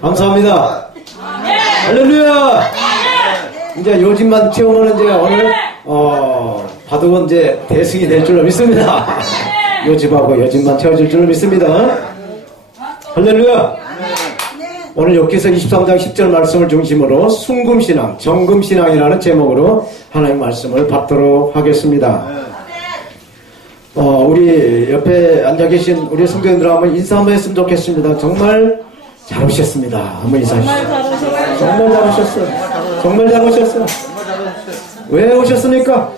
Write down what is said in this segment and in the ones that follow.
감사합니다. 할렐루야! 이제 요즘만 체험하는 이제 오늘, 바둑은 이제 대승이 될 줄로 믿습니다. 요집하고 요즘만 채워질 줄로 믿습니다. 할렐루야! 오늘 욥기서 23장 10절 말씀을 중심으로 순금신앙, 정금신앙이라는 제목으로 하나님 말씀을 받도록 하겠습니다. 우리 옆에 앉아 계신 우리 성도님들 한번 인사 한번 했으면 좋겠습니다. 정말 잘 오셨습니다. 한번 인사하시죠. 정말 잘 오셨어요. 정말 잘 오셨어요. 왜 오셨습니까?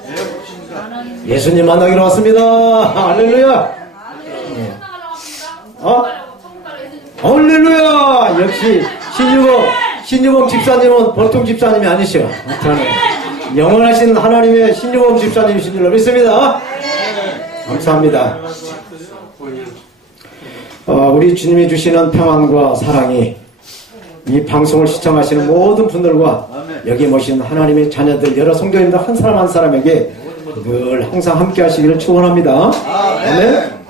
예수님 만나기로 왔습니다. 할렐루야. 할렐루야. 역시 신유범 집사님은 보통 집사님이 아니셔. 영원하신 하나님의 신유범 집사님이신 줄로 믿습니다. 감사합니다. 우리 주님이 주시는 평안과 사랑이 이 방송을 시청하시는 모든 분들과 여기 모신 하나님의 자녀들 여러 성도님들 한 사람 한 사람에게 늘 항상 함께 하시기를 축원합니다. 아멘.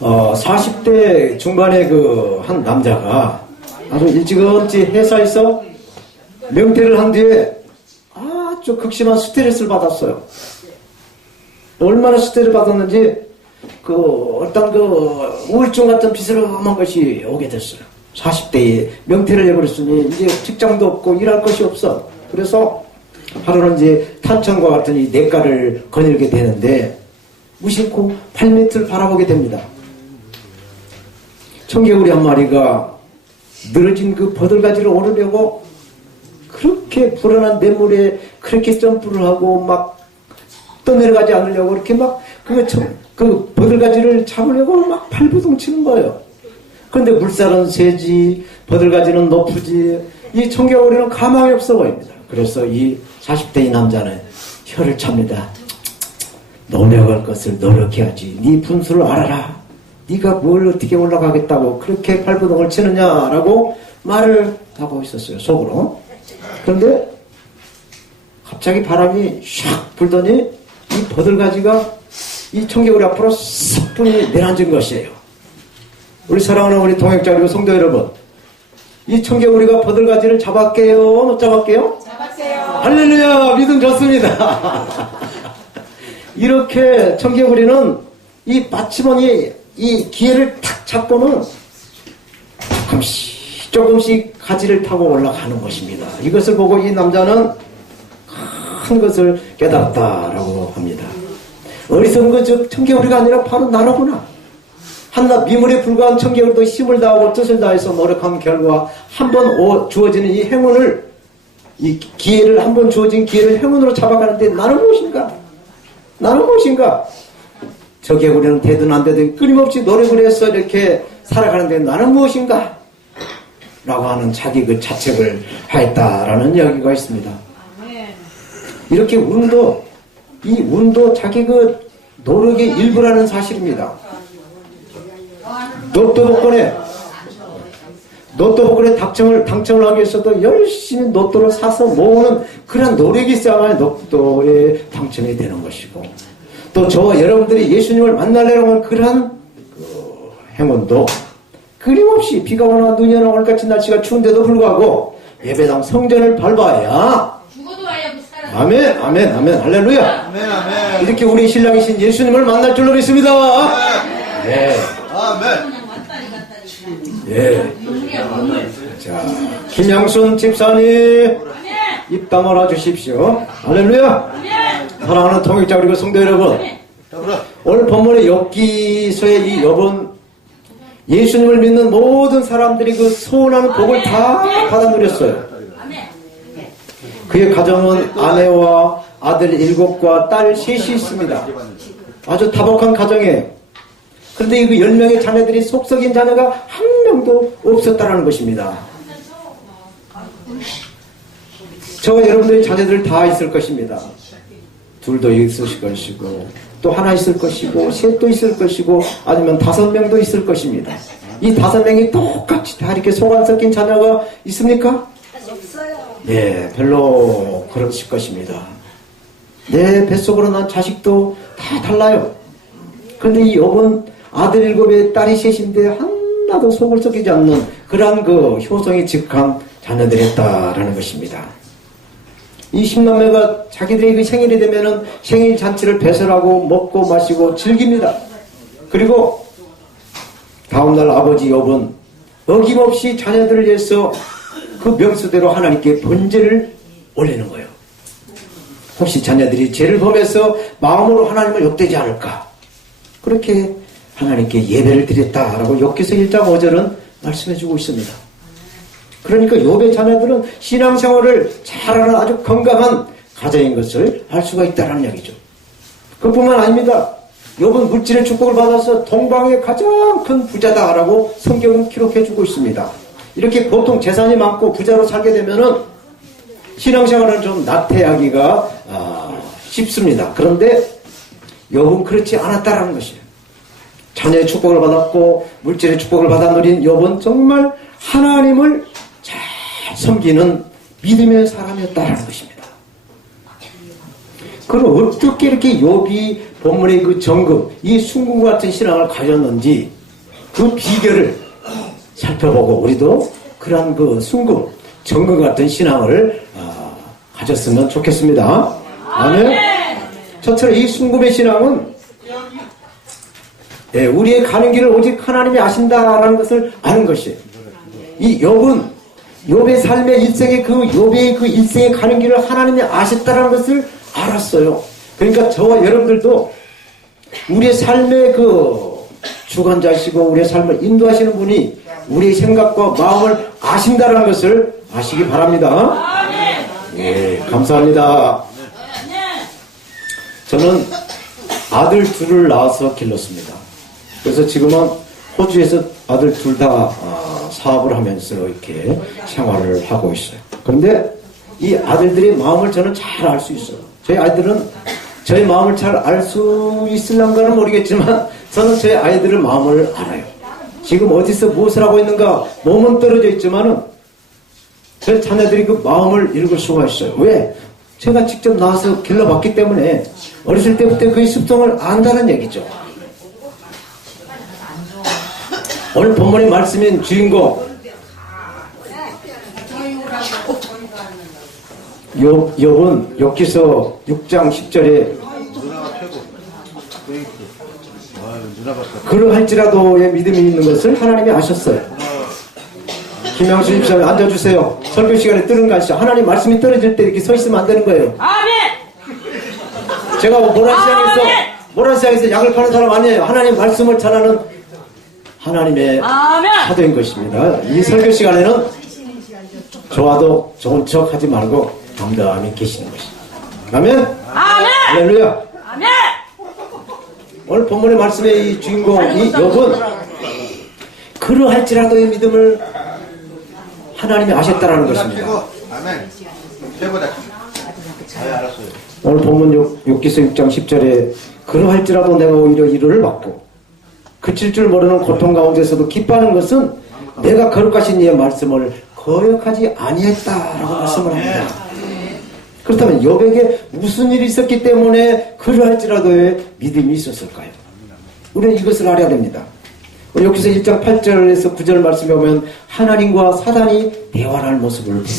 40대 중반의 그 한 남자가 아주 일찌감치 회사에서 명퇴를 한 뒤에 아주 극심한 스트레스를 받았어요. 얼마나 스트레스를 받았는지 어떤 우울증 같은 비스름한 것이 오게 됐어요. 40대에 명퇴를 해버렸으니 이제 직장도 없고 일할 것이 없어. 그래서 하루는 이제 탄천과 같은 이 냇가를 거닐게 되는데 무심코 발밑을 바라보게 됩니다. 청개구리 한 마리가 늘어진 그 버들가지를 오르려고 그렇게 불어난 냇물에 그렇게 점프를 하고 막 떠내려가지 않으려고 이렇게 막 그 버들가지를 잡으려고 막 발버둥 치는 거예요. 그런데 물살은 세지, 버들가지는 높으지, 이 청개구리는 가망이 없어 보입니다. 그래서 이 40대 이 남자는 혀를 찹니다. 노력할 것을 노력해야지. 네 분수를 알아라. 네가 뭘 어떻게 올라가겠다고 그렇게 발버둥을 치느냐라고 말을 하고 있었어요. 속으로. 그런데 갑자기 바람이 샥 불더니 이 버들가지가 이 청개구리 앞으로 싹 분이 내려앉은 것이에요. 우리 사랑하는 우리 동역자 그리고 성도 여러분, 이 청개구리가 버들가지를 잡았게요? 못 잡았게요? 잡았어요. 할렐루야! 믿음 좋습니다. 이렇게 청개구리는 이 마치머니 이 기회를 탁 잡고는 조금씩 가지를 타고 올라가는 것입니다. 이것을 보고 이 남자는 큰 것을 깨달았다라고 합니다. 어리석은 것 청개구리가 아니라 바로 나로구나. 한낱 미물에 불과한 청개구리도 힘을 다하고 뜻을 다해서 노력한 결과 한 번 주어지는 이 행운을, 이 기회를, 한 번 주어진 기회를 행운으로 잡아가는데 나는 무엇인가? 나는 무엇인가? 저 개구리는 되든 안 되든 끊임없이 노력을 해서 이렇게 살아가는데 나는 무엇인가? 라고 하는 자기 그 자책을 하였다라는 이야기가 있습니다. 이렇게 이 운도 자기 그 노력의 일부라는 사실입니다. 로또 복권에 당첨을 하기 위해서도 열심히 로또를 사서 모으는 그런 노력이 있어야만 로또에 당첨이 되는 것이고, 또 저와 여러분들이 예수님을 만나려고 하는 그러한 행운도 끊임없이 비가 오나 눈이 오나 오늘같이 날씨가 추운데도 불구하고 예배당 성전을 밟아야 아멘, 아멘, 아멘, 할렐루야. 아멘, 아멘. 이렇게 우리 신랑이신 예수님을 만날 줄로 믿습니다. 네. 아멘. 예. 자, 김양순 집사님, 입 다물어 주십시오. 할렐루야. 사랑하는 통역자 그리고 성도 여러분, 오늘 본문의 욥기서의 이 욥은 예수님을 믿는 모든 사람들이 그 소원하는 복을 다 받아 누렸어요. 그의 가정은 아내와 아들 7과 딸 3이 있습니다. 아주 다복한 가정이에요. 그런데 그 10명의 자녀들이 속썩인 자녀가 한 명도 없었다는 것입니다. 저와 여러분들의 자녀들 다 있을 것입니다. 둘도 있을 것이고, 또 하나 있을 것이고, 셋도 있을 것이고, 아니면 5명도 있을 것입니다. 이 5명이 똑같이 다 이렇게 속 안 섞인 자녀가 있습니까? 예, 별로 그러실 것입니다. 내 뱃속으로 난 자식도 다 달라요. 그런데 이 욥은 아들 7에 딸이 3인데 한 하나도 속을 썩이지 않는 그러한 그 효성이 직한 자녀들이었다라는 것입니다. 이 10남매가 자기들의 그 생일이 되면은 생일 잔치를 배설하고 먹고 마시고 즐깁니다. 그리고 다음날 아버지 욥은 어김없이 자녀들을 위해서 그 명수대로 하나님께 번제를 올리는 거예요. 혹시 자녀들이 죄를 범해서 마음으로 하나님을 욕되지 않을까? 그렇게 하나님께 예배를 드렸다라고 욥기서 1장 5절은 말씀해주고 있습니다. 그러니까 욥의 자녀들은 신앙생활을 잘하는 아주 건강한 가정인 것을 알 수가 있다는 이야기죠. 그뿐만 아닙니다. 욥은 물질의 축복을 받아서 동방의 가장 큰 부자다라고 성경은 기록해주고 있습니다. 이렇게 보통 재산이 많고 부자로 살게 되면은 신앙생활은 좀 나태하기가 쉽습니다. 그런데 욥은 그렇지 않았다라는 것이에요. 자녀의 축복을 받았고 물질의 축복을 받아 누린 욥은 정말 하나님을 잘 섬기는 믿음의 사람이었다라는 것입니다. 그럼 어떻게 이렇게 욥이 본문의 그 정금, 이 순금과 같은 신앙을 가졌는지 그 비결을 살펴보고 우리도 그러한 그 순금, 정금 같은 신앙을 가졌으면 좋겠습니다. 아멘. 첫째로 이 순금의 신앙은 우리의 가는 길을 오직 하나님이 아신다라는 것을 아는 것이에요. 이 욥은 욥의 삶의 일생의 그 욥의 그 일생의 가는 길을 하나님이 아셨다라는 것을 알았어요. 그러니까 저와 여러분들도 우리의 삶의 그 주관자시고 우리의 삶을 인도하시는 분이 우리의 생각과 마음을 아신다라는 것을 아시기 바랍니다. 예, 감사합니다. 저는 아들 둘을 낳아서 길렀습니다. 그래서 지금은 호주에서 아들 둘 다 사업을 하면서 이렇게 생활을 하고 있어요. 그런데 이 아들들의 마음을 저는 잘 알 수 있어요. 저희 아이들은 저의 마음을 잘 알 수 있을런가는 모르겠지만 저는 저희 아이들의 마음을 알아요. 지금 어디서 무엇을 하고 있는가 몸은 떨어져 있지만은 저희 자녀들이 그 마음을 읽을 수가 있어요. 왜? 제가 직접 나와서 길러봤기 때문에 어렸을 때부터 그의 습성을 안다는 얘기죠. 오늘 본문의 말씀인 주인공 욥은 욥기서 6장 10절에 그러할지라도의 믿음이 있는 것을 하나님이 아셨어요. 김양수 집사님 앉아주세요. 설교 시간에 뜨는 거 아시죠? 하나님 말씀이 떨어질 때 이렇게 서 있으면 안 되는 거예요. 아멘. 제가 모란시장에서 약을 파는 사람 아니에요. 하나님 말씀을 전하는 하나님의 사도인 것입니다. 이 설교 시간에는 좋아도 좋은 척 하지 말고 담담히 계시는 것입니다. 아멘. 아멘. 할렐루야. 아멘. 오늘 본문의 말씀의 이 주인공 이 욥은 그러할지라도의 믿음을 하나님이 아셨다라는 것입니다. 아멘. 오늘 본문 욥기서 6장 10절에 그러할지라도 내가 오히려 위로를 받고 그칠 줄 모르는 고통 가운데서도 기뻐하는 것은 내가 거룩하신 이의 말씀을 거역하지 아니했다라고 말씀을 합니다. 그렇다면 욥에게 무슨 일이 있었기 때문에 그러할지라도의 믿음이 있었을까요? 우리는 이것을 알아야 됩니다. 여기서 1장 8절에서 9절 말씀에 보면 하나님과 사탄이 대화를 하는 모습을 봅니다.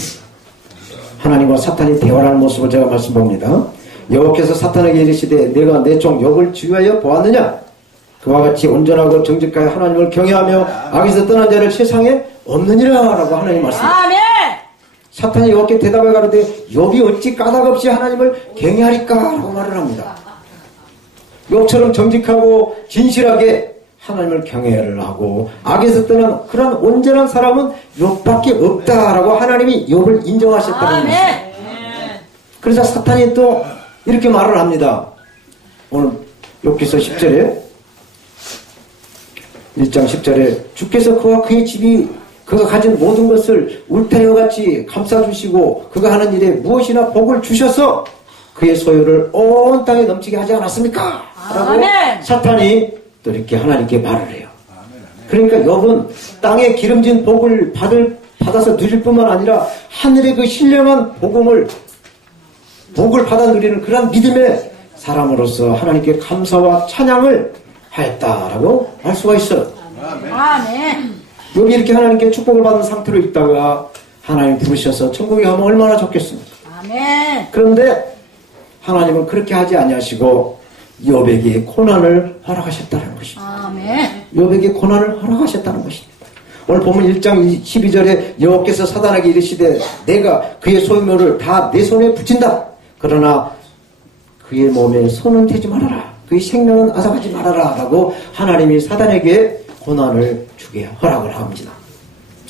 하나님과 사탄이 대화를 하는 모습을 제가 말씀 봅니다. 여호와께서 사탄에게 이르시되 내가 내 종 욥을 주의하여 보았느냐? 그와 같이 온전하고 정직하여 하나님을 경외하며 악에서 떠난 자를 세상에 없느니라 라고 하나님 말씀합니다. 아멘. 사탄이 욥께 대답해 가로되 욥이 어찌 까닭없이 하나님을 경외하리까 라고 말을 합니다. 욥처럼 정직하고 진실하게 하나님을 경외를 하고 악에서 떠난 그런 온전한 사람은 욥밖에 없다라고 하나님이 욥을 인정하셨다는 것입니다. 그래서 사탄이 또 이렇게 말을 합니다. 오늘 욥기서 10절에 1장 10절에 주께서 그와 그의 집이 그가 가진 모든 것을 울타리와 같이 감싸주시고 그가 하는 일에 무엇이나 복을 주셔서 그의 소유를 온 땅에 넘치게 하지 않았습니까? 라고 사탄이 또 이렇게 하나님께 말을 해요. 그러니까 욥은 땅에 기름진 복을 받아서 누릴 뿐만 아니라 하늘의 그 신령한 복을 받아 누리는 그런 믿음의 사람으로서 하나님께 감사와 찬양을 하였다라고 할 수가 있어요. 아멘. 욥이 이렇게 하나님께 축복을 받은 상태로 있다가 하나님 부르셔서 천국에 가면 얼마나 좋겠습니까? 아멘. 그런데 하나님은 그렇게 하지 아니하시고 욥에게 고난을 허락하셨다는 것입니다. 아멘. 욥에게 고난을 허락하셨다는 것입니다. 오늘 보면 1장 12절에 여호와께서 사단에게 이르시되 내가 그의 소유물을 다 내 손에 붙인다. 그러나 그의 몸에 손은 대지 말아라. 그의 생명은 앗아가지 말아라. 라고 하나님이 사단에게 고난을 주게 허락을 합니다.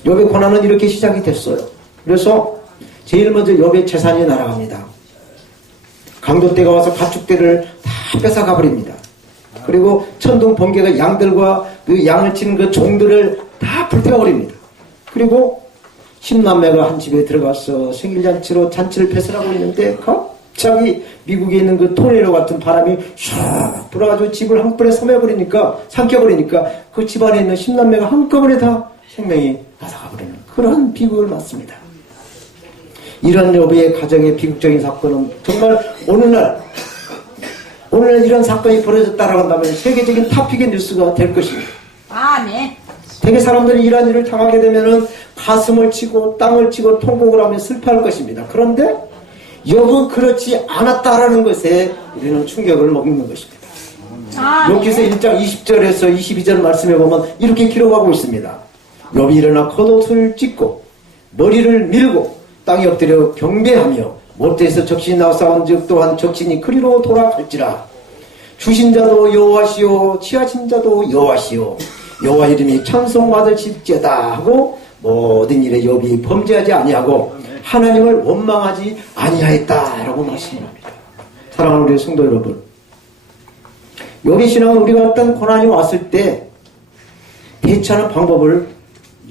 욥의 고난은 이렇게 시작이 됐어요. 그래서 제일 먼저 욥의 재산이 날아갑니다. 강도떼가 와서 가축대를 다 뺏어가 버립니다. 그리고 천둥 번개가 양들과 그 양을 치는 그 종들을 다 불태워버립니다. 그리고 10남매가 한 집에 들어가서 생일잔치로 잔치를 폐설하고 있는데 갑자기 미국에 있는 그 토네이도 같은 바람이 샥 불어가지고 집을 한꺼번에 삼켜버리니까 그 집안에 있는 10남매가 한꺼번에 다 생명이 앗아가버리는 그런 비극을 맞습니다. 이런 욥의 가정의 비극적인 사건은 정말 오늘날 이런 사건이 벌어졌다라고 한다면 세계적인 탑픽의 뉴스가 될 것입니다. 아멘. 대개 사람들이 이런 일을 당하게 되면은 가슴을 치고 땅을 치고 통곡을 하며 슬퍼할 것입니다. 그런데 욥은 그렇지 않았다라는 것에 우리는 충격을 먹는 것입니다. 욥기서 1장 20절에서 22절 말씀에 보면 이렇게 기록하고 있습니다. 욥이 일어나 겉옷을 찢고 머리를 밀고 땅에 엎드려 경배하며 못대에서 적신이 나와 싸운즉 또한 적신이 그리로 돌아갈지라. 주신 자도 여호와시오 취하신 자도 여호와시오 여호와 이름이 찬송받으실지어다 하고 모든 일에 욥이 범죄하지 아니하고 하나님을 원망하지 아니하였다라고 말씀합니다. 사랑하는 우리 성도 여러분, 욥의 신앙은 우리가 어떤 고난이 왔을 때 대처하는 방법을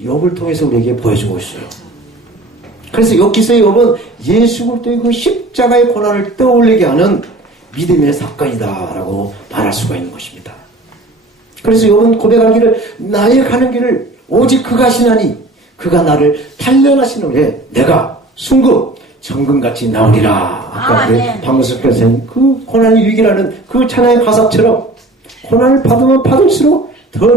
욥을 통해서 우리에게 보여주고 있어요. 그래서 욥기서의 욥은 예수 그리스도의 그 십자가의 고난을 떠올리게 하는 믿음의 사건이다라고 말할 수가 있는 것입니다. 그래서 욥은 고백하기를 나의 가는 길을 오직 그가 하시나니 그가 나를 단련하신 후에 내가 순금 정금같이 나오리라. 아까 방금석교사님 그 고난의 위기라는 그 찬양의 가사처럼 고난을 받으면 받을수록 더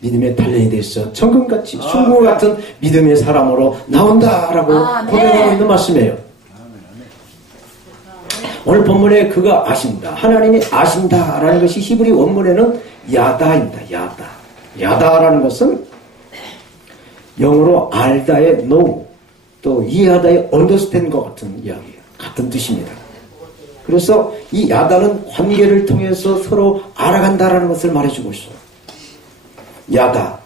믿음의 단련이 돼서 정금같이 순금 같은 믿음의 사람으로 나온다라고 고백하고 있는 말씀이에요. 오늘 본문에 그가 아신다. 하나님이 아신다라는 것이 히브리 원문에는 야다입니다. 야다. 야다라는 것은 영어로 알다의 know, 또 이해하다의 understand 것 같은 이야기예요. 같은 뜻입니다. 그래서 이 야다는 관계를 통해서 서로 알아간다라는 것을 말해주고 있어요. 야다.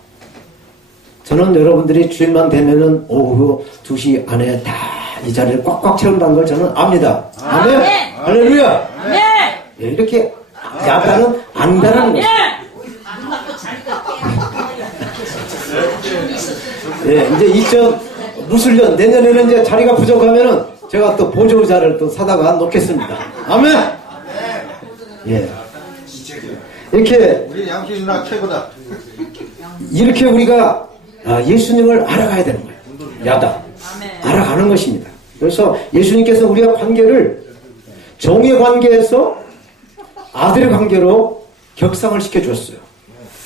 저는 여러분들이 주일만 되면은 오후 2시 안에 다 이 자리를 꽉꽉 채운다는 걸 저는 압니다. 아멘. 할렐루야. 아멘. 네, 이렇게 야다는 안다는 것이죠. 네, 이제 무술년 내년에는 이제 자리가 부족하면은 제가 또 보조자를 또 사다가 놓겠습니다. 아멘. 예. 이렇게 우리 양씨 누나 최고다. 이렇게 우리가 예수님을 알아가야 되는 거예요. 야다. 알아가는 것입니다. 그래서 예수님께서 우리와 관계를 종의 관계에서 아들의 관계로 격상을 시켜주었어요.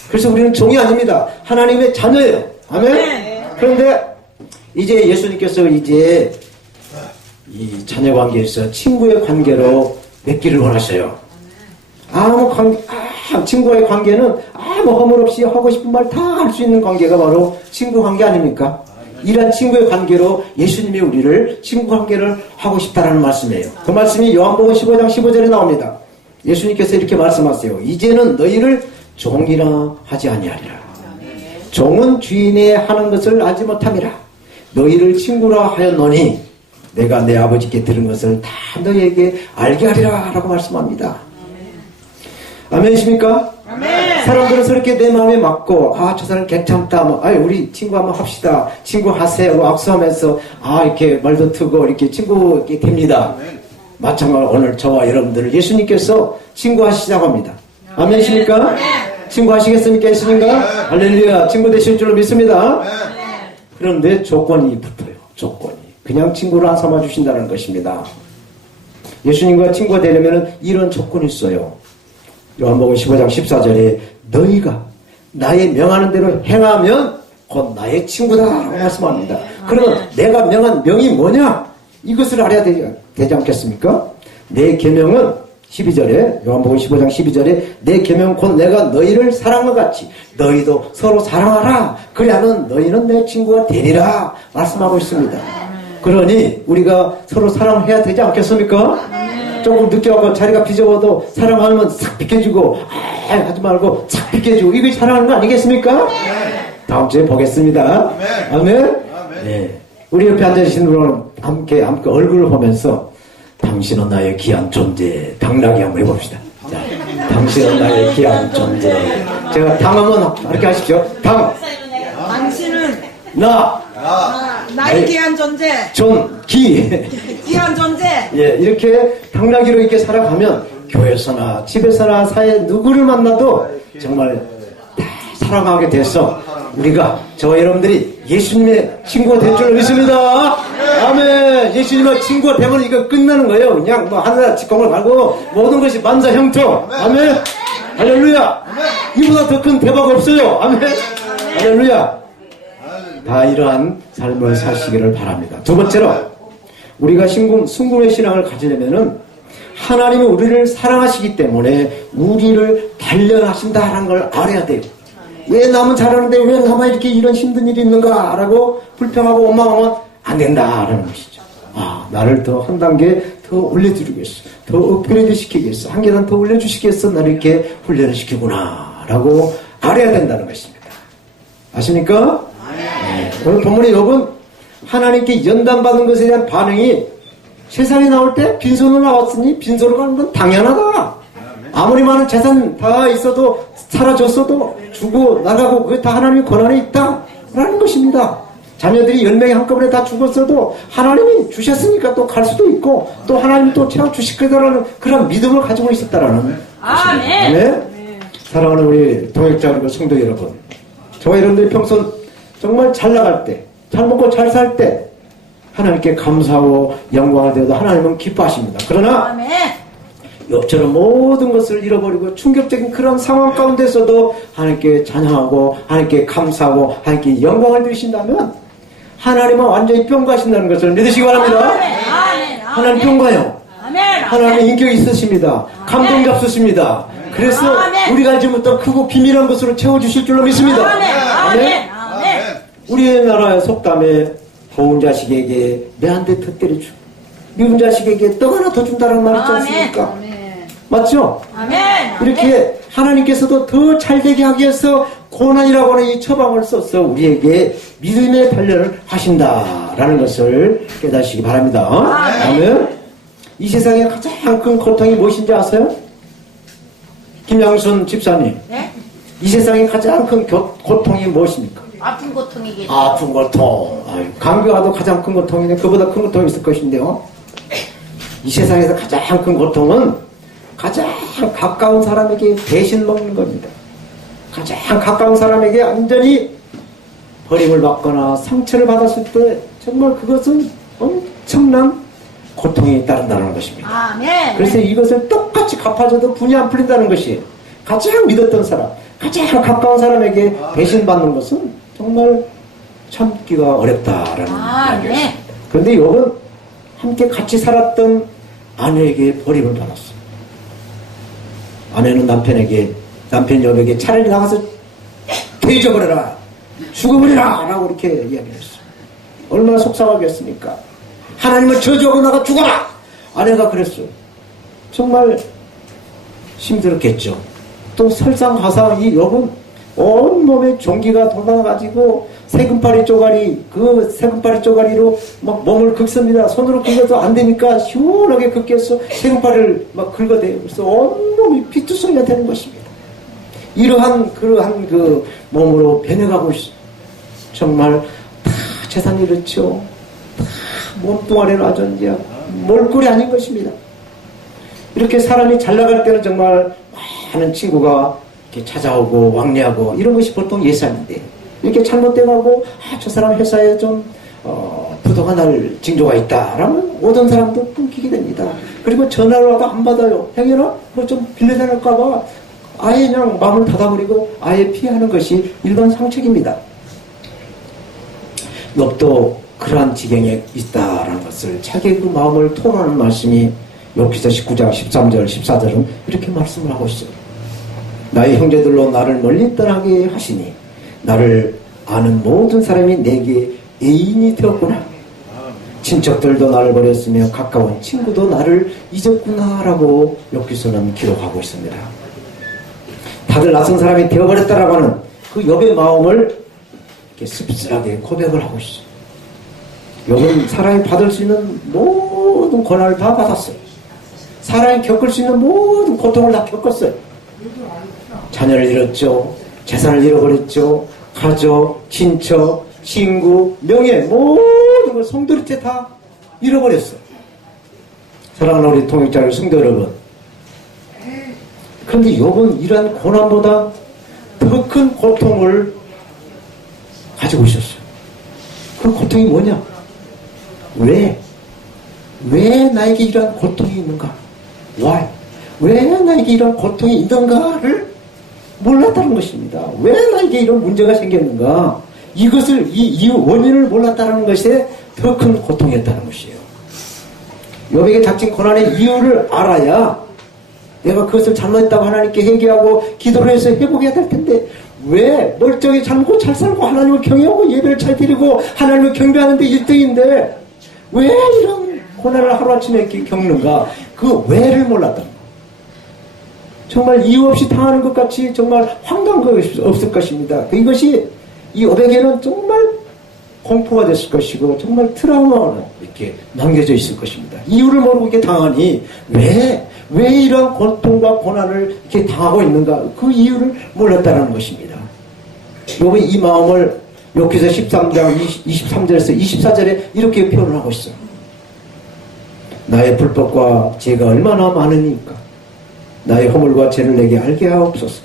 그래서 우리는 종이 아닙니다. 하나님의 자녀예요. 아멘. 그런데 이제 예수님께서 이제 이 자녀 관계에서 친구의 관계로 맺기를 원하셔요. 친구와의 관계는 아무 허물 없이 하고 싶은 말 다 할 수 있는 관계가 바로 친구 관계 아닙니까? 이런 친구의 관계로 예수님이 우리를 친구 관계를 하고 싶다라는 말씀이에요. 그 말씀이 요한복음 15장 15절에 나옵니다. 예수님께서 이렇게 말씀하세요. 이제는 너희를 종이라 하지 아니하리라. 종은 주인의 하는 것을 알지 못함이라. 너희를 친구라 하였노니 내가 내 아버지께 들은 것을 다 너희에게 알게 하리라 라고 말씀합니다. 아멘이십니까? 아멘. 사람들은 그렇게 내 마음에 맞고 저 사람 괜찮다 우리 친구 한번 합시다. 친구 하세요. 악수하면서 이렇게 말도 트고 이렇게 친구 됩니다. 마찬가지로 오늘 저와 여러분들을 예수님께서 친구 하시자고 합니다. 아멘이십니까? 친구 하시겠습니까? 예수님과? 할렐루야. 친구 되실 줄로 믿습니다. 그런데 조건이 붙어요. 조건이. 그냥 친구를 안 삼아 주신다는 것입니다. 예수님과 친구가 되려면 이런 조건이 있어요. 요한복음 15장 14절에 너희가 나의 명하는 대로 행하면 곧 나의 친구다라고 말씀합니다. 그러면 내가 명한 명이 뭐냐? 이것을 알아야 되지 않겠습니까? 내 계명은 12절에 요한복음 15장 12절에 내 계명 곧 내가 너희를 사랑한 것 같이 너희도 서로 사랑하라. 그리하면 너희는 내 친구가 되리라 말씀하고 있습니다. 그러니 우리가 서로 사랑해야 되지 않겠습니까? 조금 늦게 와서 자리가 비좁아도 사랑하면 싹 비켜주고 하지 말고 싹 비켜주고 이게 사랑하는 거 아니겠습니까? 다음 주에 보겠습니다. 아멘. 네. 우리 옆에 앉아계신 분은 함께 얼굴을 보면서 당신은 나의 귀한 존재 당나귀 한번 해봅시다. 자, 당신은 나의 귀한 존재. 제가 당하면 이렇게 하십시오. 당신은 나의 귀한 존재. 귀한 존재. 예, 이렇게 당나귀로 이렇게 살아가면 교회에서나 집에서나 사회 누구를 만나도 정말 다 사랑하게 돼서 우리가 저와 여러분들이 예수님의 친구가 될 줄 믿습니다. 아멘. 예수님의 친구가 되면 이거 끝나는 거예요. 그냥 뭐 하늘나라 직공을 가고 모든 것이 만사형통. 아멘. 할렐루야. 이보다 더 큰 대박 없어요. 아멘. 할렐루야. 다 이러한 삶을 사시기를 바랍니다. 두 번째로 우리가 순금의 신앙을 가지려면은 하나님이 우리를 사랑하시기 때문에 우리를 단련하신다라는 걸 알아야 돼요. 왜 남은 잘하는데 왜 나만 이렇게 이런 힘든 일이 있는가 라고 불평하고 원망하면 안 된다라는 것이죠. 나를 더 한 단계 더 올려주겠어. 더 업그레이드 시키겠어. 한 계단 더 올려주시겠어. 나를 이렇게 훈련을 시키구나 라고 알아야 된다는 것입니다. 아십니까? 네. 오늘 본문의 욥은 하나님께 연단받은 것에 대한 반응이 세상에 나올 때 빈손으로 나왔으니 빈손으로 가는 건 당연하다. 아무리 많은 재산 다 있어도 사라졌어도 주고 나가고 그게 다 하나님의 권한에 있다 라는 것입니다. 자녀들이 10명이 한꺼번에 다 죽었어도 하나님이 주셨으니까 또 갈 수도 있고 또 하나님이 또 채워주실 거다라는 그런 믿음을 가지고 있었다라는 아멘. 네. 사랑하는 우리 동역자 그리고 성도 여러분, 저와 여러분들이 평소 정말 잘 나갈 때 잘 먹고 잘 살 때 하나님께 감사하고 영광을 드려도 하나님은 기뻐하십니다. 그러나 아멘. 욥처럼 모든 것을 잃어버리고 충격적인 그런 상황 가운데서도 하나님께 찬양하고 하나님께 감사하고 하나님께 영광을 드리신다면 하나님은 완전히 평가하신다는 것을 믿으시기 바랍니다. 아멘. 하나님 평가요. 하나님 인격이 있으십니다. 감동 잡수십니다. 그래서 우리가 알지 못한 크고 비밀한 것으로 채워주실 줄로 믿습니다. 아멘. 우리나라의 속담에 더운 자식에게 매 한 대 더 때려주고 미운 자식에게 떡 하나 더 준다는 말 있지 않습니까? 맞죠? 아멘. 이렇게 하나님께서도 더 잘되게 하기 위해서 고난이라고 하는 이 처방을 써서 우리에게 믿음의 단련을 하신다라는 것을 깨닫시기 바랍니다. 아멘. 이 세상에 가장 큰 고통이 무엇인지 아세요? 김양순 집사님. 네? 이 세상에 가장 큰 고통이 무엇입니까? 아픈 고통이겠죠. 아픈 고통. 감기와도 가장 큰 고통이네. 그보다 큰 고통이 있을 것인데요. 이 세상에서 가장 큰 고통은 가장 가까운 사람에게 대신 먹는 겁니다. 가장 가까운 사람에게 완전히 버림을 받거나 상처를 받았을 때 정말 그것은 엄청난 고통이 따른다는 것입니다. 아멘. 그래서 이것을 똑같이 갚아줘도 분이 안 풀린다는 것이 가장 믿었던 사람, 가장 가까운 사람에게 대신받는 것은 정말 참기가 어렵다라는 이야기였습니다. 그런데 욥은 함께 같이 살았던 아내에게 버림을 받았어요. 아내는 남편이 욥에게 차라리 나가서 퇴져버려라, 죽어버려라 라고 이렇게 이야기를 했어요. 얼마나 속상하겠습니까? 하나님을 저주하고 나가 죽어라! 아내가 그랬어요. 정말 힘들었겠죠. 또 설상가상 이 욥은 온몸에 종기가 돋아가지고 세금파리 쪼가리로 막 몸을 긁습니다. 손으로 긁어도 안 되니까 시원하게 긁겠어. 세금파리를 막 긁어대요. 그래서 온몸이 피투성이가 되는 것입니다. 그러한 그 몸으로 변해가고 있어. 정말 다 재산 잃었죠. 다 몸뚱아리를 아주 이제 몰골이 아닌 것입니다. 이렇게 사람이 잘 나갈 때는 정말 많은 친구가 이렇게 찾아오고 왕래하고 이런 것이 보통 예상인데 이렇게 잘못돼가고 저 사람 회사에 좀 부도가 날 징조가 있다라면 오던 사람도 끊기게 됩니다. 그리고 전화를 와도 안 받아요. 행여나 뭐 좀 빌려다닐까봐 아예 그냥 마음을 닫아버리고 아예 피하는 것이 일반 상책입니다. 욥도 그러한 지경에 있다라는 것을 자기의 그 마음을 토로하는 말씀이 욥기서 19장 13절 14절은 이렇게 말씀을 하고 있어요. 나의 형제들로 나를 멀리 떠나게 하시니 나를 아는 모든 사람이 내게 애인이 되었구나. 친척들도 나를 버렸으며 가까운 친구도 나를 잊었구나 라고 욥기서는 기록하고 있습니다. 다들 낯선 사람이 되어버렸다라고 하는 그 욥의 마음을 이렇게 씁쓸하게 고백을 하고 있어요. 욥은 사람이 받을 수 있는 모든 고난을 다 받았어요. 사람이 겪을 수 있는 모든 고통을 다 겪었어요. 자녀를 잃었죠. 재산을 잃어버렸죠. 가족, 친척, 친구, 명예 모든 걸 성도한테 다 잃어버렸어요. 사랑하는 우리 통역자의 성도 여러분, 그런데 욥은 이러한 고난보다 더 큰 고통을 가지고 있었어요. 그 고통이 뭐냐? 왜 나에게 이러한 고통이 있는가? Why? 왜 나에게 이런 고통이 있는가를 몰랐다는 것입니다. 왜 나에게 이런 문제가 생겼는가? 이것을, 이 원인을 몰랐다는 것이 더 큰 고통이었다는 것이에요. 욥에게 닥친 고난의 이유를 알아야 내가 그것을 잘못했다고 하나님께 회개하고 기도를 해서 회복해야 될 텐데, 왜 멀쩡히 잘 살고 하나님을 경외하고 예배를 잘 드리고 하나님을 경배하는데 1등인데 왜 이런 고난을 하루아침에 이렇게 겪는가? 그 왜를 몰랐다. 정말 이유 없이 당하는 것 같이 정말 황당한 것이 없을 것입니다. 이것이 이 욥에게는 정말 공포가 됐을 것이고 정말 트라우마가 이렇게 남겨져 있을 것입니다. 이유를 모르고 이렇게 당하니 왜 이런 고통과 고난을 이렇게 당하고 있는가? 그 이유를 몰랐다는 것입니다. 욥이 이 마음을 욥기서 13장 23절에서 24절에 이렇게 표현하고 있어요. 나의 불법과 죄가 얼마나 많으니까 나의 허물과 죄를 내게 알게 하옵소서.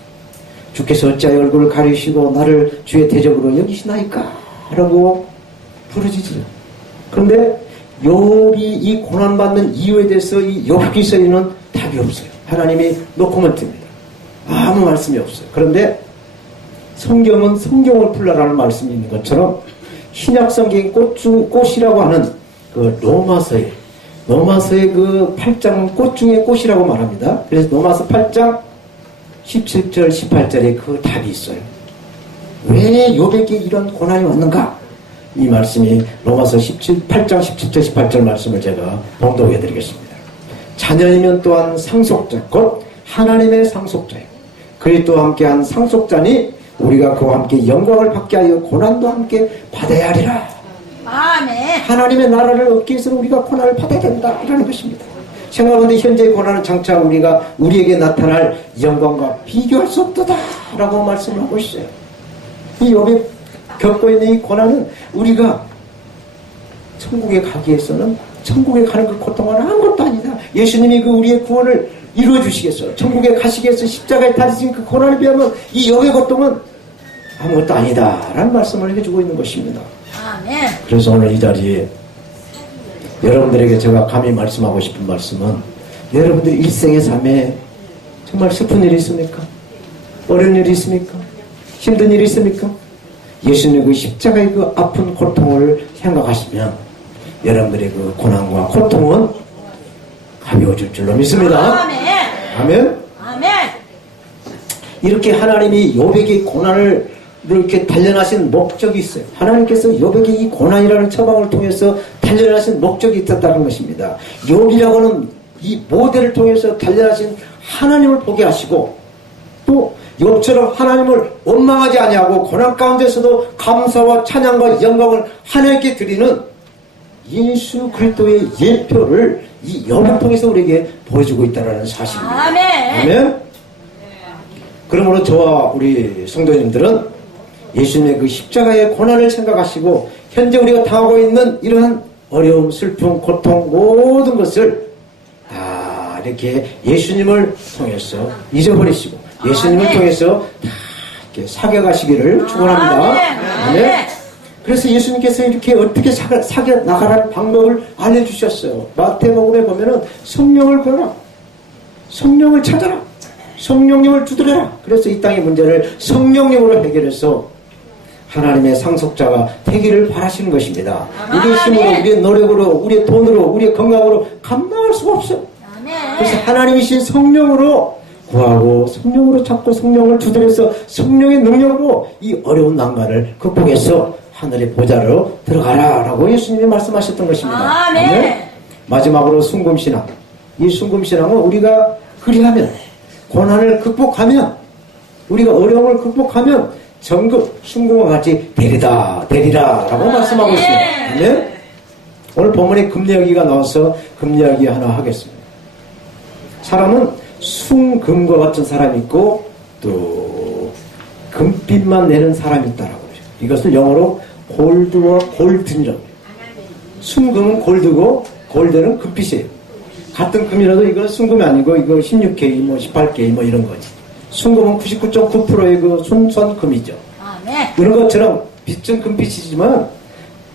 주께서 어찌하여 얼굴을 가리시고 나를 주의 대적으로 여기시나이까? 라고 부르짖어요. 그런데 욥이 이 고난받는 이유에 대해서 이 욥기서에는 답이 없어요. 하나님이 노코멘트입니다. 아무 말씀이 없어요. 그런데 성경은 성경을 풀라라는 말씀이 있는 것처럼 신약 성경의 꽃이라고 하는 그 로마서의 그 8장은 꽃 중에 꽃이라고 말합니다. 그래서 로마서 8장 17절 18절에 그 답이 있어요. 왜 욥에게 이런 고난이 왔는가? 이 말씀이 로마서 8장 17절 18절 말씀을 제가 봉독해 드리겠습니다. 자녀이면 또한 상속자 곧 하나님의 상속자예요. 그리스도와 함께한 상속자니 우리가 그와 함께 영광을 받게 하여 고난도 함께 받아야 하리라. 아멘. 하나님의 나라를 얻기 위해서는 우리가 고난을 받아야 된다 이라는 것입니다. 생각하는데 현재의 고난은 장차 우리에게 나타날 영광과 비교할 수 없도다 라고 말씀을 하고 있어요. 이 욥이 겪고 있는 이 고난은 우리가 천국에 가기 위해서는 천국에 가는 그 고통은 아무것도 아니다. 예수님이 그 우리의 구원을 이루어 주시겠어요. 천국에 가시기 위해서 십자가에 달리신 그 고난에 비하면 이 욥의 고통은 아무것도 아니다 라는 말씀을 해주고 있는 것입니다. 아멘. 그래서 오늘 이 자리에 여러분들에게 제가 감히 말씀하고 싶은 말씀은, 여러분들 일생의 삶에 정말 슬픈 일이 있습니까? 어려운 일이 있습니까? 힘든 일이 있습니까? 예수님의 그 십자가의 그 아픈 고통을 생각하시면 여러분들의 그 고난과 고통은 가벼워질 줄로 믿습니다. 아멘. 아멘. 아멘. 이렇게 하나님이 욥에게 고난을 이렇게 단련하신 목적이 있어요. 하나님께서 욥에게 이 고난이라는 처방을 통해서 단련하신 목적이 있었다는 것입니다. 욥이라고는 이 모델을 통해서 단련하신 하나님을 보게 하시고, 또 욥처럼 하나님을 원망하지 아니하고 고난 가운데서도 감사와 찬양과 영광을 하나님께 드리는 예수 그리스도의 예표를 이 욥을 통해서 우리에게 보여주고 있다는 사실입니다. 아멘. 아멘. 그러므로 저와 우리 성도님들은 예수님의 그 십자가의 고난을 생각하시고 현재 우리가 당하고 있는 이러한 어려움, 슬픔, 고통 모든 것을 다 이렇게 예수님을 통해서 잊어버리시고 예수님을 통해서 다 이렇게 사겨가시기를 축원합니다. 아멘. 그래서 예수님께서 이렇게 어떻게 사겨 나가라는 방법을 알려주셨어요. 마태복음에 보면은 성령을 구하라, 성령을 찾아라, 성령님을 두드려라. 그래서 이 땅의 문제를 성령님으로 해결해서 하나님의 상속자가 되기를 바라시는 것입니다. 우리의 아멘. 힘으로, 우리의 노력으로, 우리의 돈으로, 우리의 건강으로 감당할 수가 없어요. 그래서 아멘. 하나님이신 성령으로 구하고 성령으로 찾고 성령을 두드려서 성령의 능력으로 이 어려운 난관을 극복해서 하늘의 보좌로 들어가라라고 예수님이 말씀하셨던 것입니다. 아멘. 마지막으로 순금신앙. 이 순금신앙은 우리가 그리하면, 고난을 극복하면, 우리가 어려움을 극복하면 전급 순금과 같이 되리다 되리라라고 말씀하고 있습니다. 아멘. 오늘 본문에 금리하기가 나와서 금리하기 하나 하겠습니다. 사람은 순금과 같은 사람이 있고 또 금빛만 내는 사람이 있다라고 그러죠. 이것을 영어로 골드와 골든이라고 해요. 순금은 골드고 골드는 금빛이에요. 같은 금이라도 이건 순금이 아니고 이거 16K, 뭐 18K 뭐 이런 거지. 순금은 99.9%의 그 순수한 금이죠. 아멘. 이런 것처럼 빛은 금빛이지만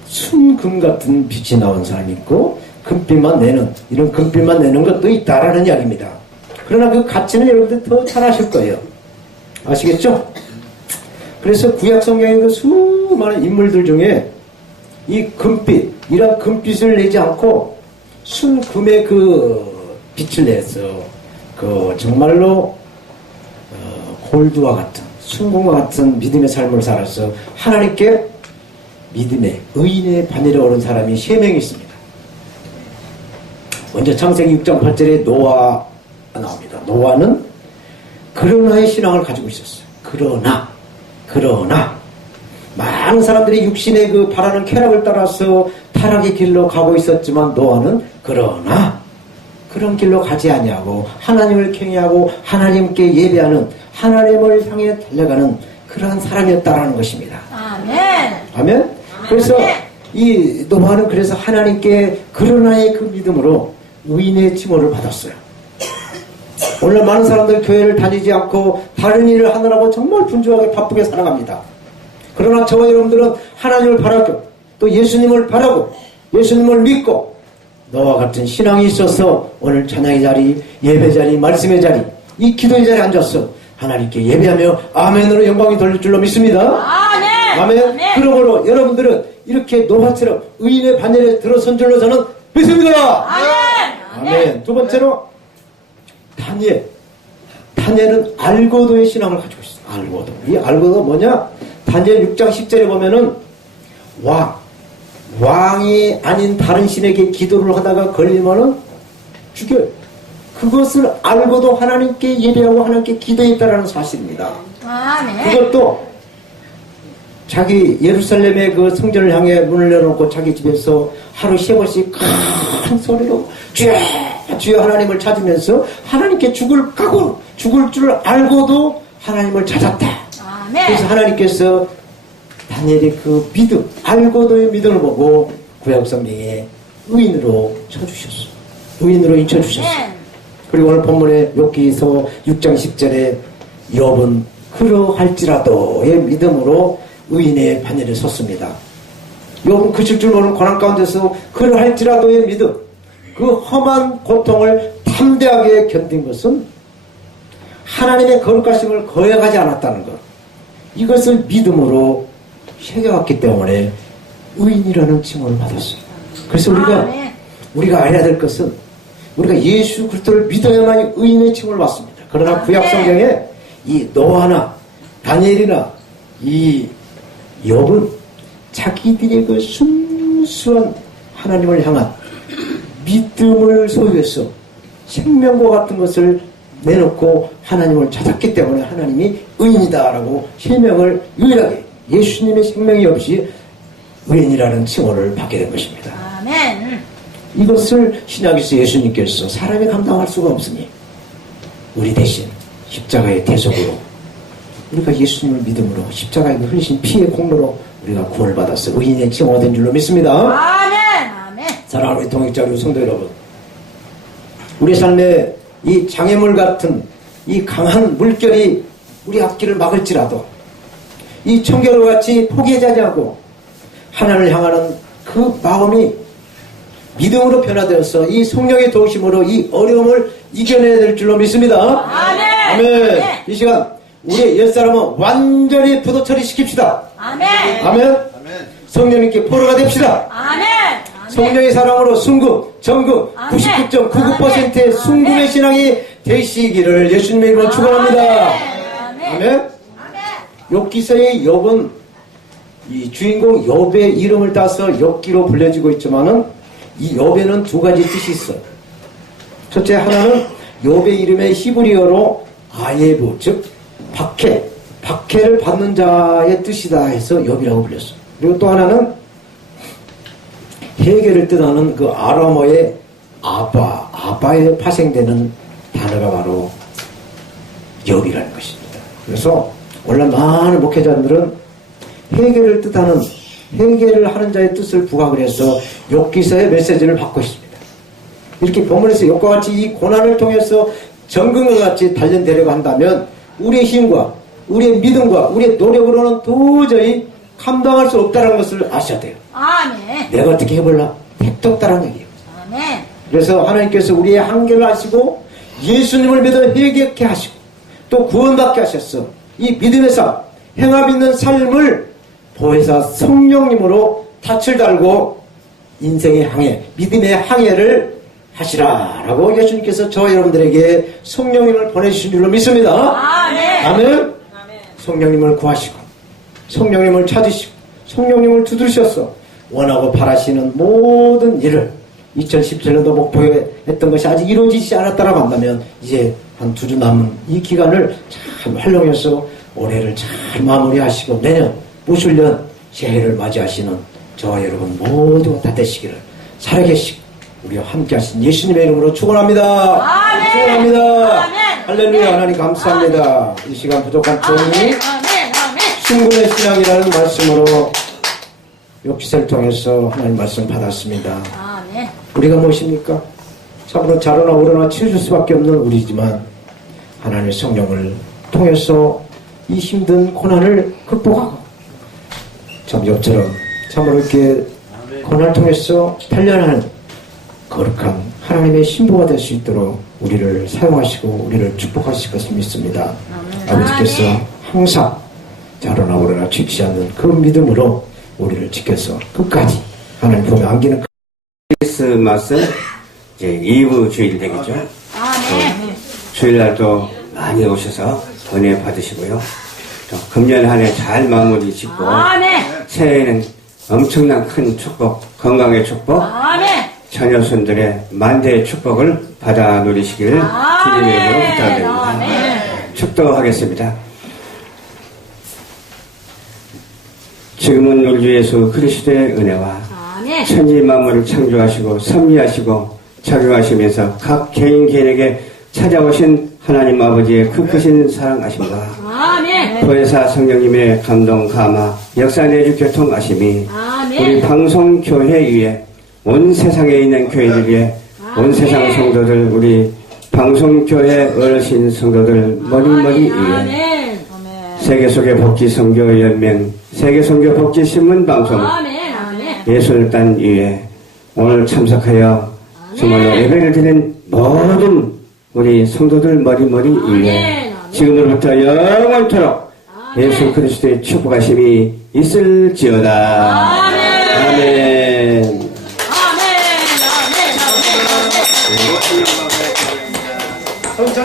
순금 같은 빛이 나온 사람이 있고 금빛만 내는, 이런 금빛만 내는 것도 있다라는 이야기입니다. 그러나 그 가치는 여러분들 더 잘 아실 거예요. 아시겠죠? 그래서 구약 성경의 그 수많은 인물들 중에 이 금빛, 이런 금빛을 내지 않고 순금의 그 빛을 내서 그 정말로 골드와 같은, 순금과 같은 믿음의 삶을 살아서 하나님께 믿음의 의인의 반열에 오른 사람이 3명이 있습니다. 먼저 창세기 6장 8절에 노아가 나옵니다. 노아는 그러나의 신앙을 가지고 있었어요. 그러나 많은 사람들이 육신의 그 바라는 쾌락을 따라서 타락의 길로 가고 있었지만 노아는 그러나 그런 길로 가지 아니하고 하나님을 경외하고 하나님께 예배하는, 하나님을 향해 달려가는 그러한 사람이었다라는 것입니다. 아멘. 아멘. 그래서 이 노아는 그래서 하나님께 그러나의 그 믿음으로 의인의 칭호를 받았어요. 오늘 많은 사람들 교회를 다니지 않고 다른 일을 하느라고 정말 분주하게 바쁘게 살아갑니다. 그러나 저와 여러분들은 하나님을 바라고 또 예수님을 바라고 예수님을 믿고 너와 같은 신앙이 있어서 오늘 찬양의 자리, 예배 자리, 말씀의 자리, 이 기도의 자리에 앉아서 하나님께 예배하며 아멘으로 영광이 돌릴 줄로 믿습니다. 아멘. 아멘. 아멘. 그러므로 여러분들은 이렇게 노아처럼 의인의 반열에 들어선 줄로 저는 믿습니다. 아멘. 아멘. 두 번째로 다니엘은 알고도의 신앙을 가지고 있어요. 알고도. 이 알고도가 뭐냐? 다니엘 6장 10절에 보면은 왕이 아닌 다른 신에게 기도를 하다가 걸리면은 죽여요. 그것을 알고도 하나님께 예배하고 하나님께 기도했다라는 사실입니다. 아멘. 그것도 자기 예루살렘의 그 성전을 향해 문을 열어놓고 자기 집에서 하루 3번씩 큰 소리로 주여 하나님을 찾으면서 하나님께 죽을 줄 알고도 하나님을 찾았다. 아멘. 그래서 하나님께서 다니엘의 그 믿음, 알고도의 믿음을 보고 구약 성경에 의인으로 쳐주셨어. 의인으로 인쳐주셨어. 아멘. 그리고 오늘 본문의 욥기서 6장 10절에 욥은 그러할지라도의 믿음으로 의인의 반열에 섰습니다. 욥은 그칠 줄 모르는 고난 가운데서 그러할지라도의 믿음, 그 험한 고통을 담대하게 견딘 것은 하나님의 거룩하심을 거역하지 않았다는 것, 이것을 믿음으로 새겨왔기 때문에 의인이라는 칭호를 받았어요. 그래서 우리가 알아야 될 것은 우리가 예수 그리스도를 믿어야만 의인의 칭호를 받습니다. 그러나 구약 성경에 이 노아나 다니엘이나 이 욥은 자기들의 그 순수한 하나님을 향한 믿음을 소유해서 생명과 같은 것을 내놓고 하나님을 찾았기 때문에 하나님이 의인이다라고 생명을 유일하게 예수님의 생명이 없이 의인이라는 칭호를 받게 된 것입니다. 아멘. 이것을 신약에서 예수님께서 사람이 감당할 수가 없으니 우리 대신 십자가의 대속으로 우리가 예수님을 믿음으로 십자가의 흘리신 피의 공로로 우리가 구원을 받아서 의인의 칭호가 된 줄로 믿습니다. 아멘. 아멘. 사랑하는 우리 동역자 우리 성도 여러분, 우리 삶에 이 장애물 같은 이 강한 물결이 우리 앞길을 막을지라도 이 청결과 같이 포기하지 않고 하나님을 향하는 그 마음이 믿음으로 변화되어서 이 성령의 도우심으로 이 어려움을 이겨내야 될 줄로 믿습니다. 아멘. 아멘. 이 시간 우리의 옛사람은 완전히 부도 처리시킵시다. 아멘. 아멘. 성령님께 포로가 됩시다. 아멘. 성령의 사랑으로 순금, 정금, 아멘. 99.99%의 순금의 신앙이 되시기를 예수님의 이름으로 축원합니다. 아멘. 욥기서의 욥은 이 주인공 욥의 이름을 따서 욥기로 불려지고 있지만은 이 욥에는 두 가지 뜻이 있어요. 첫째 하나는 욥의 이름의 히브리어로 아예부, 즉 박해를 받는 자의 뜻이다 해서 욥이라고 불렸어요. 그리고 또 하나는 해결을 뜻하는 그 아람어의 아바에 파생되는 단어가 바로 욥이라는 것입니다. 그래서 원래 많은 목회자들은 해결을 뜻하는 해결을 하는 자의 뜻을 부각을 해서 욥기서의 메시지를 받고 있습니다. 이렇게 본문에서 욥과 같이 이 고난을 통해서 정금과 같이 단련되려고 한다면 우리의 힘과 우리의 믿음과 우리의 노력으로는 도저히 감당할 수 없다는 것을 아셔야 돼요. 아멘. 내가 어떻게 해볼라? 택도 없다는 얘기예요. 아멘. 그래서 하나님께서 우리의 한계를 아시고 예수님을 믿어 회개케 하시고 또 구원받게 하셨어. 이 믿음의 삶, 행함 있는 삶을 보혜사 성령님으로 닻을 달고 인생의 항해, 믿음의 항해를 하시라라고 예수님께서 저 여러분들에게 성령님을 보내주신 줄로 믿습니다. 아멘. 아멘. 성령님을 구하시고 성령님을 찾으시고 성령님을 두드리셔서 원하고 바라시는 모든 일을 2017년도 목표했던 것이 아직 이루어지지 않았다라고 한다면 이제 한 2주 남은 이 기간을 잘 활용해서 올해를 잘 마무리하시고 내년 무술년 새해를 맞이하시는 저와 여러분 모두가 다 되시기를 살아계시고 우리와 함께 하신 예수님의 이름으로 축원합니다. 아멘. 축원합니다. 아멘. 할렐루야. 하나님 감사합니다. 이 시간 부족한 종이 아멘. 충분의 신앙이라는 말씀으로 욥기서를 통해서 하나님 말씀 받았습니다. 아멘. 우리가 무엇입니까? 참으로 자로나 오로나 치러줄 수밖에 없는 우리지만 하나님의 성령을 통해서 이 힘든 고난을 극복하고 참 욥처럼 참으로 이렇게 고난을 통해서 단련하는 거룩한 하나님의 신부가 될 수 있도록 우리를 사용하시고 우리를 축복하실 것을 믿습니다. 아버지께서 항상 자로나 오로나 지키지 않는 그 믿음으로 우리를 지켜서 끝까지 하나님 품에 안기는 크리스마스 이제 2부 주일 되겠죠. 아멘. 주일날도 많이 오셔서 은혜 받으시고요. 또 금년 한 해 잘 마무리 짓고 아멘. 새해에는 엄청난 큰 축복, 건강의 축복, 아멘. 자녀손들의 만대의 축복을 받아 누리시기를 주님의 이름으로 부탁드립니다. 아멘. 축도하겠습니다. 지금은 우리 주 예수 그리스도의 은혜와 아멘. 천지 만물을 창조하시고 섭리하시고 작용하시면서 각 개인 개인에게 찾아오신 하나님 아버지의 그 크신 사랑하심과 아멘. 보혜사 성령님의 감동 감화 역사 내주 교통하심이 아멘. 우리 방송교회 위에 온 세상에 있는 교회들 위해 온 세상 성도들 우리 방송교회 어르신 성도들 머리머리 위에 아멘. 세계속의 복지선교연맹 세계선교복지신문방송 아멘. 아멘. 예술단 위에 오늘 참석하여 정말로 예배를 드리는 모든 우리 성도들 머리머리 위에 지금으로부터 영원토록 예수 그리스도의 축복하심이 있을지어다. 아멘. 아멘. 아멘. 아멘. 아멘.